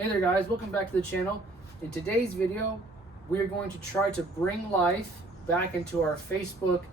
Hey there guys, welcome back to the channel. In today's video, we are going to try to bring life back into our Facebook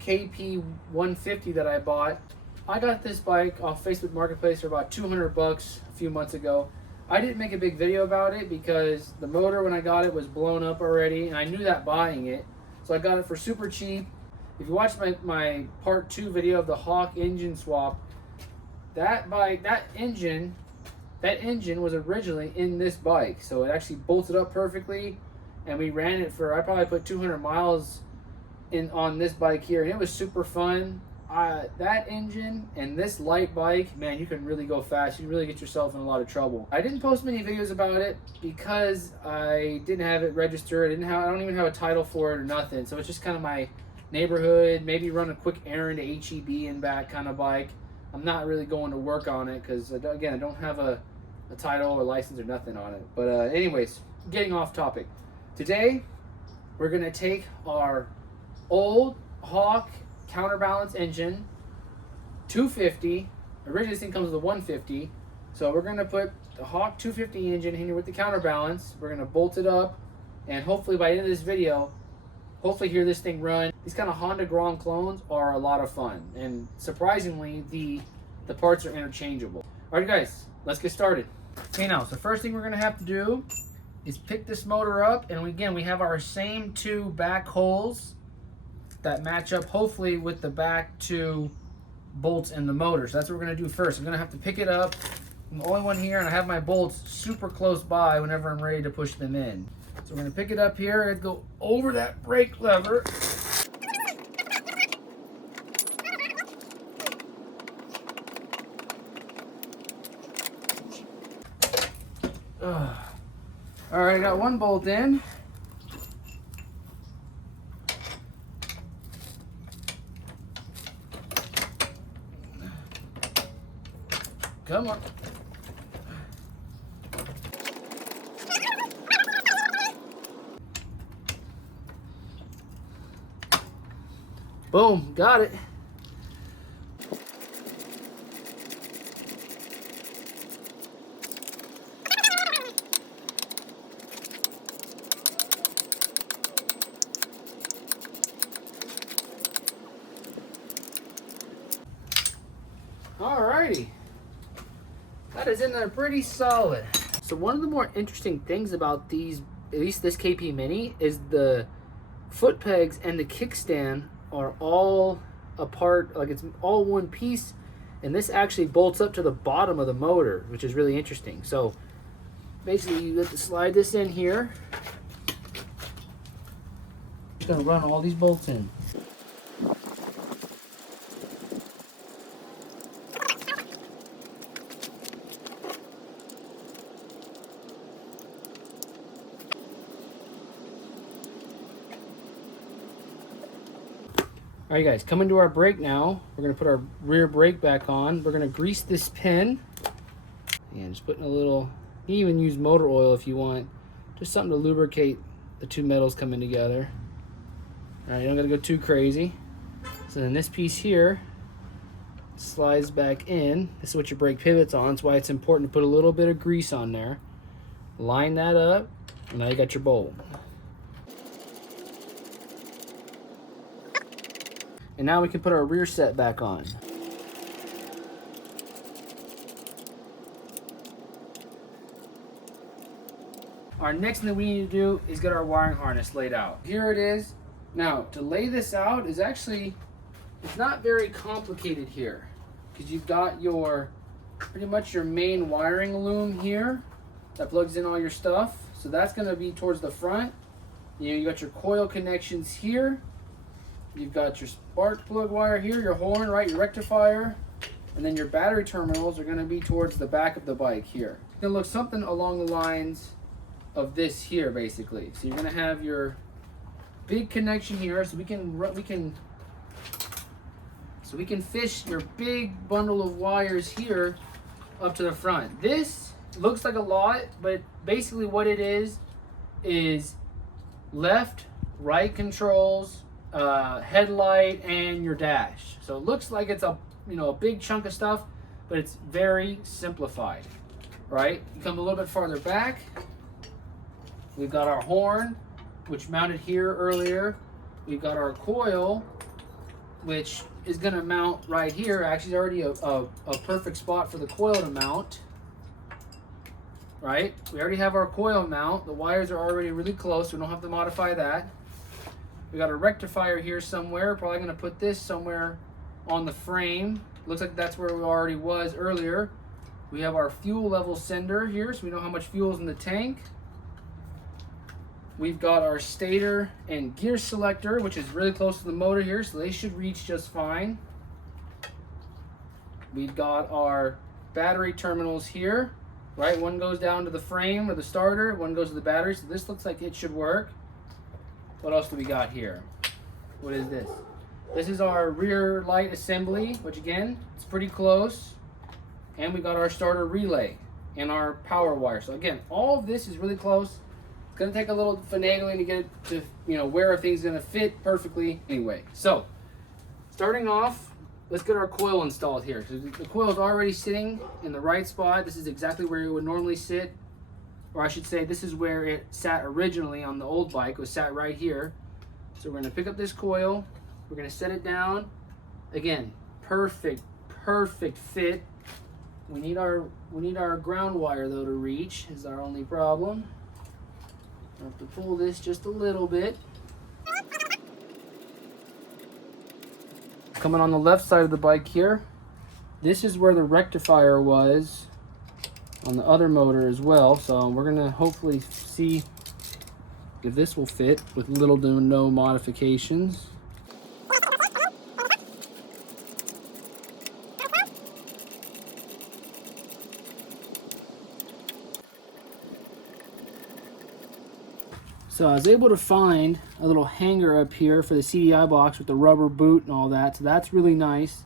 KP150 that I bought. I got this bike off Facebook Marketplace for about 200 bucks a few months ago. I didn't make a big video about it because the motor when I got it was blown up already and I knew that buying it. So I got it for super cheap. If you watch my part 2 video of the Hawk engine swap, that engine was originally in this bike, so it actually bolted up perfectly, and we ran it for, I probably put 200 miles on this bike here, and it was super fun. That engine and this light bike, man, you can really go fast. You can really get yourself in a lot of trouble. I didn't post many videos about it because I didn't have it registered. I don't even have a title for it or nothing, so it's just kind of my neighborhood, maybe run a quick errand to HEB and back kind of bike. I'm not really going to work on it because, again, I don't have a title or license or nothing on it. But anyways, getting off topic. Today, we're going to take our old Hawk counterbalance engine, 250. Originally, this thing comes with a 150. So we're going to put the Hawk 250 engine in here with the counterbalance. We're going to bolt it up. And hopefully by the end of this video, hopefully hear this thing run. These kind of Honda Grom clones are a lot of fun. And surprisingly, the parts are interchangeable. All right, guys, let's get started. Okay, now, so first thing we're gonna have to do is pick this motor up. And again, we have our same two back holes that match up hopefully with the back two bolts in the motor. So that's what we're gonna do first. I'm gonna have to pick it up. I'm the only one here, and I have my bolts super close by whenever I'm ready to push them in. So we're gonna pick it up here and go over that brake lever. All right, I got one bolt in. Come on. Boom, got it. Alrighty, that is in there pretty solid. So one of the more interesting things about these, at least this KP Mini, is the foot pegs and the kickstand are all apart, like it's all one piece, and this actually bolts up to the bottom of the motor, which is really interesting. So basically you have to slide this in here. Just gonna run all these bolts in. Alright guys, coming to our brake now. We're going to put our rear brake back on. We're going to grease this pin. And just putting a little, you can even use motor oil if you want. Just something to lubricate the two metals coming together. Alright, you don't got to go too crazy. So then this piece here slides back in. This is what your brake pivot's on. That's why it's important to put a little bit of grease on there. Line that up, and now you got your bolt. And now we can put our rear set back on. Our next thing that we need to do is get our wiring harness laid out. Here it is. Now, to lay this out is actually, it's not very complicated here, because you've got your, pretty much your main wiring loom here that plugs in all your stuff. So that's going to be towards the front. You got your coil connections here. You've got your spark plug wire here, your horn, right, your rectifier, and then your battery terminals are going to be towards the back of the bike here. It's going to look something along the lines of this here, basically. So you're going to have your big connection here, so we can fish your big bundle of wires here up to the front. This looks like a lot, but basically what it is left, right controls, headlight, and your dash. So it looks like it's a big chunk of stuff, but it's very simplified. right? You come a little bit farther back. We've got our horn, which mounted here earlier. We've got our coil, which is going to mount right here. Actually, already a perfect spot for the coil to mount, right? We already have our coil mount. The wires are already really close, so we don't have to modify that. We got a rectifier here somewhere. Probably going to put this somewhere on the frame. Looks like that's where we already was earlier. We have our fuel level sender here, so we know how much fuel is in the tank. We've got our stator and gear selector, which is really close to the motor here, so they should reach just fine. We've got our battery terminals here, right? One goes down to the frame or the starter, one goes to the battery, so this looks like it should work. What else do we got here? What is this? This is our rear light assembly, which again, it's pretty close. And we got our starter relay and our power wire. So again, all of this is really close. It's gonna take a little finagling to get it to, you know, where everything's gonna fit perfectly anyway. So, starting off, let's get our coil installed here. So the coil is already sitting in the right spot. This is exactly where it would normally sit. Or I should say, this is where it sat originally on the old bike. It was sat right here. So we're gonna pick up this coil. We're gonna set it down. Again, perfect fit. We need our ground wire though to reach, is our only problem. I have to pull this just a little bit. Coming on the left side of the bike here, this is where the rectifier was on the other motor as well. So we're gonna hopefully see if this will fit with little to no modifications. So I was able to find a little hanger up here for the CDI box with the rubber boot and all that. So that's really nice.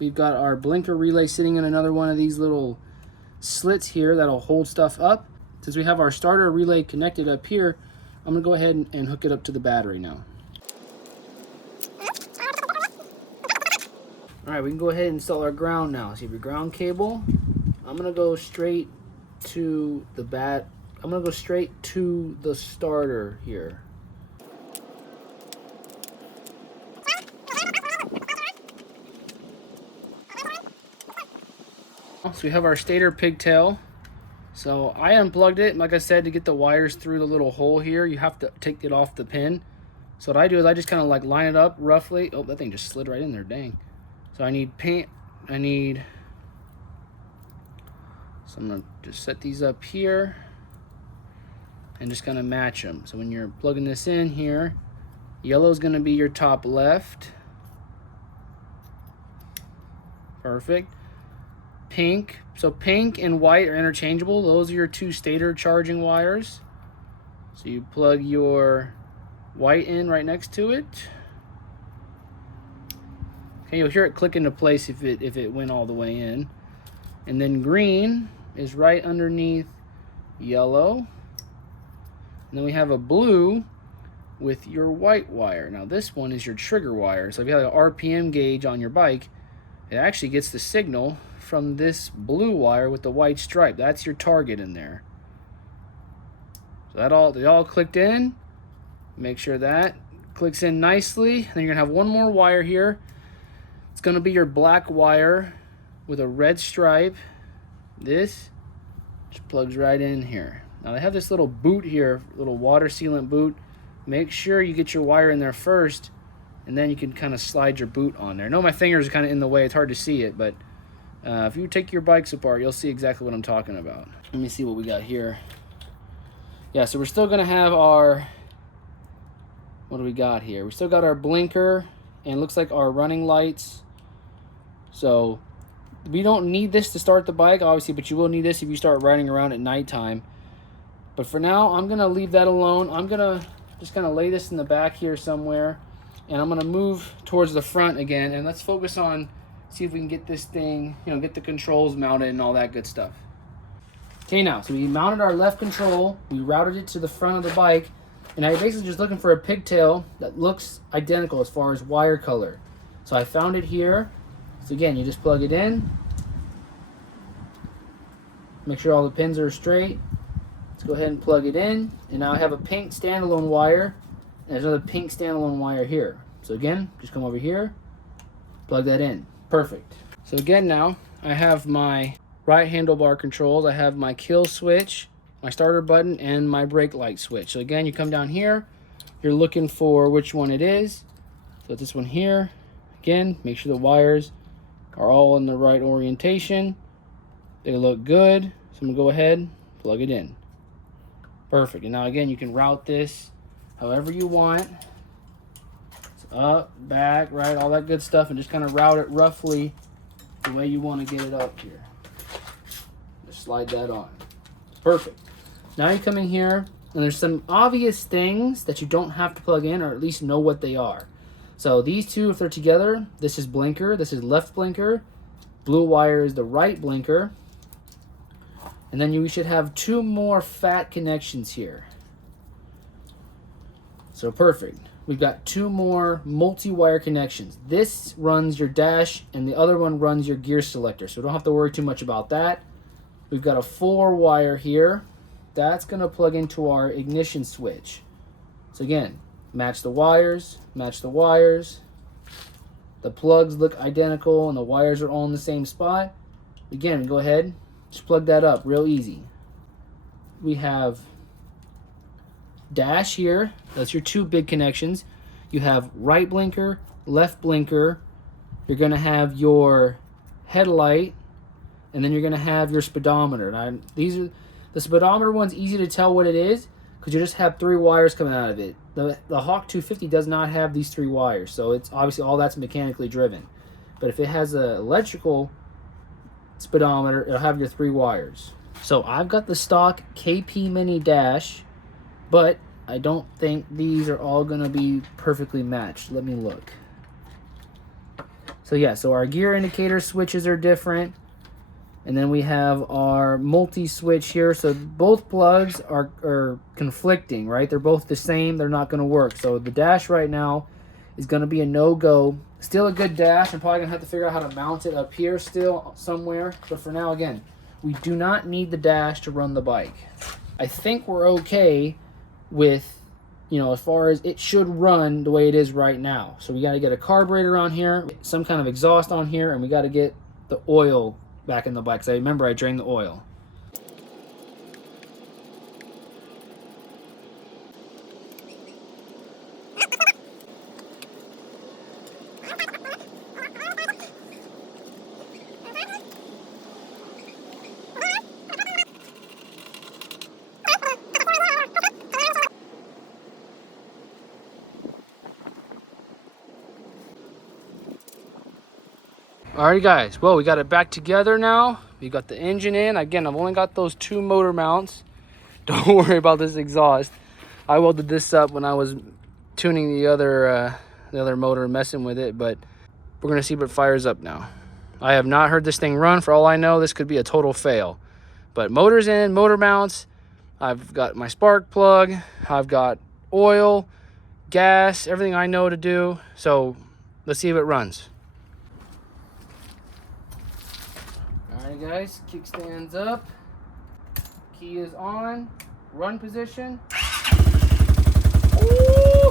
We've got our blinker relay sitting in another one of these little slits here that'll hold stuff up. Since we have our starter relay connected up here, I'm gonna go ahead and hook it up to the battery now. All right, we can go ahead and install our ground now. So you have your ground cable. I'm gonna go straight to the I'm gonna go straight to the starter here. So we have our stator pigtail. So I unplugged it, like I said, to get the wires through the little hole here. You have to take it off the pin. So what I do is I just kind of like line it up roughly. Oh, that thing just slid right in there, dang. So I need paint, so I'm gonna just set these up here and just kind of match them. So when you're plugging this in here, yellow is gonna be your top left. Perfect. Pink. So pink and white are interchangeable. Those are your two stator charging wires. So you plug your white in right next to it. Okay, you'll hear it click into place if it went all the way in. And then green is right underneath yellow. And then we have a blue with your white wire. Now this one is your trigger wire. So if you have an RPM gauge on your bike, it actually gets the signal from this blue wire with the white stripe. That's your target in there. So they all clicked in. Make sure that clicks in nicely. Then you're gonna have one more wire here. It's gonna be your black wire with a red stripe. This just plugs right in here. Now they have this little boot here, little water sealant boot. Make sure you get your wire in there first, and then you can kind of slide your boot on there. I know my fingers are kind of in the way, it's hard to see it, but if you take your bikes apart, you'll see exactly what I'm talking about. Let me see what we got here. Yeah, so we're still gonna have our, what do we got here? We still got our blinker, and it looks like our running lights. So we don't need this to start the bike, obviously, but you will need this if you start riding around at nighttime. But for now, I'm gonna leave that alone. I'm gonna just kind of lay this in the back here somewhere, and I'm gonna move towards the front again, and let's focus on, see if we can get this thing, you know, get the controls mounted and all that good stuff. Okay, now, so we mounted our left control, we routed it to the front of the bike, and I'm basically just looking for a pigtail that looks identical as far as wire color. So I found it here. So again, you just plug it in. Make sure all the pins are straight. Let's go ahead and plug it in. And now I have a pink standalone wire. And there's another pink standalone wire here. So again, just come over here, plug that in. Perfect. So again now, I have my right handlebar controls. I have my kill switch, my starter button, and my brake light switch. So again, you come down here, you're looking for which one it is. So it's this one here. Again, make sure the wires are all in the right orientation. They look good. So I'm gonna go ahead, plug it in. Perfect. And now again, you can route this however you want. It's up, back, right, all that good stuff, and just kind of route it roughly the way you want to get it up here. Just slide that on. Perfect. Now you come in here, and there's some obvious things that you don't have to plug in, or at least know what they are. So these two, if they're together, this is blinker, this is left blinker, blue wire is the right blinker, and then you should have two more fat connections here. So perfect. We've got two more multi-wire connections. This runs your dash, and the other one runs your gear selector, so we don't have to worry too much about that. We've got a 4-wire here. That's going to plug into our ignition switch. So again, match the wires, match the wires. The plugs look identical, and the wires are all in the same spot. Again, go ahead, just plug that up real easy. We have dash here. That's your two big connections. You have right blinker, left blinker. You're going to have your headlight, and then you're going to have your speedometer. Now, the speedometer one's easy to tell what it is because you just have 3 wires coming out of it. The Hawk 250 does not have these 3 wires, so it's obviously all that's mechanically driven. But if it has an electrical speedometer, it'll have your 3 wires. So I've got the stock KP Mini Dash, but I don't think these are all going to be perfectly matched. Let me look. So yeah, so our gear indicator switches are different. And then we have our multi-switch here. So both plugs are conflicting, right? They're both the same. They're not going to work. So the dash right now is going to be a no-go. Still a good dash. I'm probably going to have to figure out how to mount it up here still somewhere. But for now, again, we do not need the dash to run the bike. I think we're okay with, you know, as far as it should run the way it is right now. So we got to get a carburetor on here, some kind of exhaust on here, and we got to get the oil back in the bike, because I remember I drained the oil. Alright guys, well, we got it back together now. We got the engine in. Again, I've only got those 2 motor mounts. Don't worry about this exhaust. I welded this up when I was tuning the other motor, messing with it, but we're gonna see if it fires up now. I have not heard this thing run. For all I know, this could be a total fail. But motor's in, motor mounts. I've got my spark plug. I've got oil, gas, everything I know to do. So let's see if it runs. Alright guys, kickstand's up, key is on, run position. Ooh,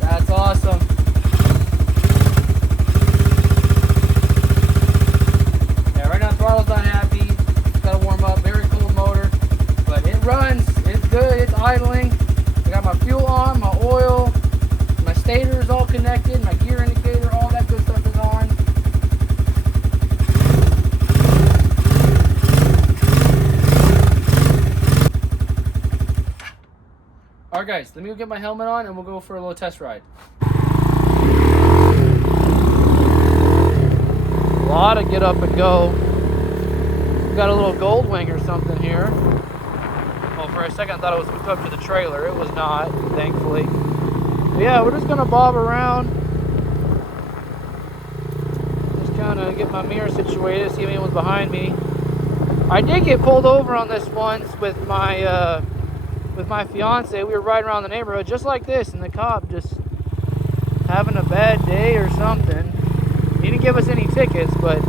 that's awesome. Yeah, right now throttle's not happy, it's gotta warm up, very cool motor, but it runs, it's good, it's idling. I got my fuel on, my oil, my stator is all connected, my gear indicator, all that good stuff is on. Alright guys, let me go get my helmet on and we'll go for a little test ride. A lot of get up and go. We got a little gold wing or something here. Well, for a second I thought it was hooked up to the trailer. It was not, thankfully. But yeah, we're just gonna bob around. Just kind of get my mirror situated, see if anyone's behind me. I did get pulled over on this once with my fiance. We were riding around the neighborhood just like this, and the cop just having a bad day or something. give us any tickets, but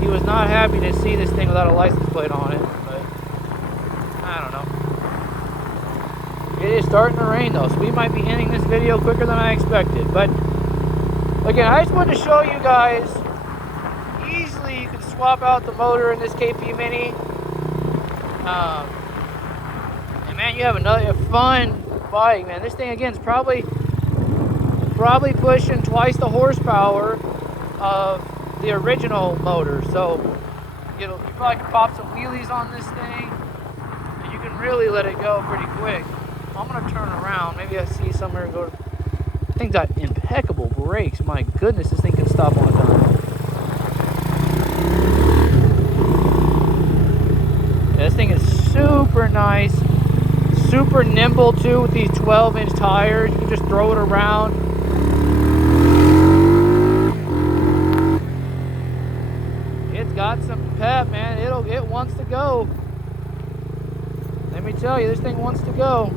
he was not happy to see this thing without a license plate on it. But I don't know. It is starting to rain though, so we might be ending this video quicker than I expected. But again, I just wanted to show you guys, easily you can swap out the motor in this KP Mini. And man, you have another fun bike, man. This thing again is probably pushing twice the horsepower of the original motor. So you probably can pop some wheelies on this thing, and you can really let it go pretty quick. I'm gonna turn around. Maybe I see somewhere and go. The thing's got impeccable brakes. My goodness, this thing can stop on a dime. Yeah, this thing is super nice, super nimble too with these 12-inch tires. You can just throw it around. It's got some pep, man. It wants to go. Let me tell you, this thing wants to go.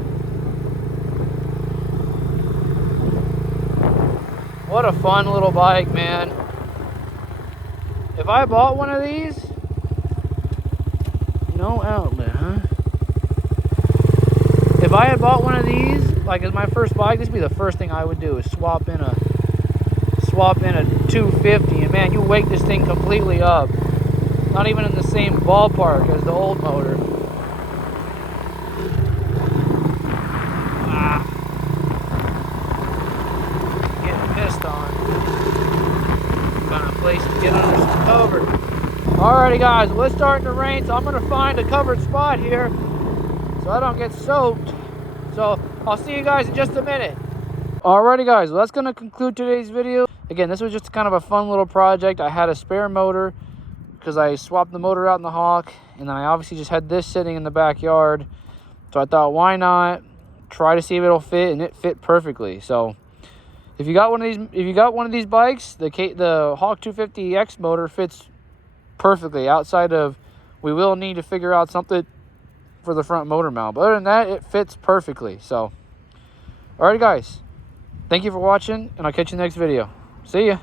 What a fun little bike, man. If I bought one of these, no outlet, huh? If I had bought one of these, like as my first bike, this would be the first thing I would do, is swap in a 250, and man, you wake this thing completely up. Not even in the same ballpark as the old motor. Getting pissed on. Find a place to get under some cover. Alrighty guys, well, it's starting to rain, so I'm gonna find a covered spot here so I don't get soaked. So I'll see you guys in just a minute. Alrighty guys, well, that's gonna conclude today's video. Again, this was just kind of a fun little project. I had a spare motor because I swapped the motor out in the Hawk, and then I obviously just had this sitting in the backyard. So I thought, why not try to see if it'll fit, and it fit perfectly. So if you got one of these bikes, the Hawk 250X motor fits perfectly. Outside of, we will need to figure out something for the front motor mount, but other than that, it fits perfectly. So alright guys, thank you for watching, and I'll catch you in the next video. See ya.